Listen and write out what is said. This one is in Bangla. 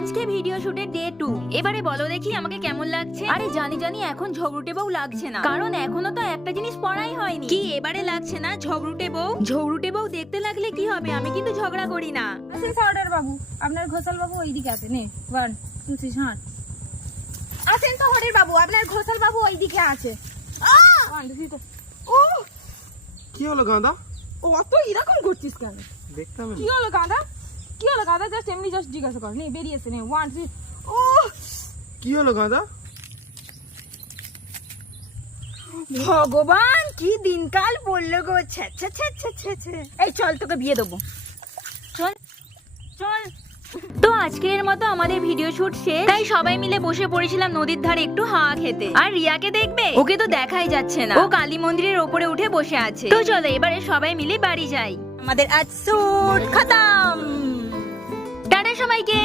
আজকে ভিডিও শুটের ডে 2। এবারে বলো দেখি আমাকে কেমন লাগছে। আরে জানি জানি এখন ঝগড়ুটে বউ লাগছে না, কারণ এখনো তো একটা জিনিস পড়াই হয়নি। কি এবারে লাগছে না ঝগড়ুটে বউ? ঝগড়ুটে বউ দেখতে লাগলে কি হবে, আমি কিন্তু ঝগড়া করি না। অর্ডার বাবু, আপনার ঘোষাল বাবু ওইদিকে আছে। নে 1 2 3 হাঁট। আছেন তো হরির বাবু, আপনার ঘোষাল বাবু ওইদিকে আছে। 1 2 3। ও কি হলো গাঁদা? অত এরকম করছিস কেন? দেখতাম কি হলো গাদা? কি হলো গাদা? জাস্ট এমনি জাস্ট জিজ্ঞাসা কর। নে বেরিয়েছে। নে 1 3। ও কি হলো গাঁদা? ভগবান কি দিনকাল পড়লো গো। এই চল তোকে বিয়ে দেবো, চল চল। তো আজকের মতো আমাদের ভিডিও শুট শেষ, তাই সবাই মিলে বসে পড়েছিলাম নদীর ধারে একটু হাওয়া খেতে। আর রিয়াকে দেখবে, ওকে তো দেখাই যাচ্ছে না, ও কালী মন্দিরের ওপরে উঠে বসে আছে। তো চলো এবারে সবাই মিলে বাড়ি যাই, আমাদের আজ শুট খতম। টাটা সবাইকে।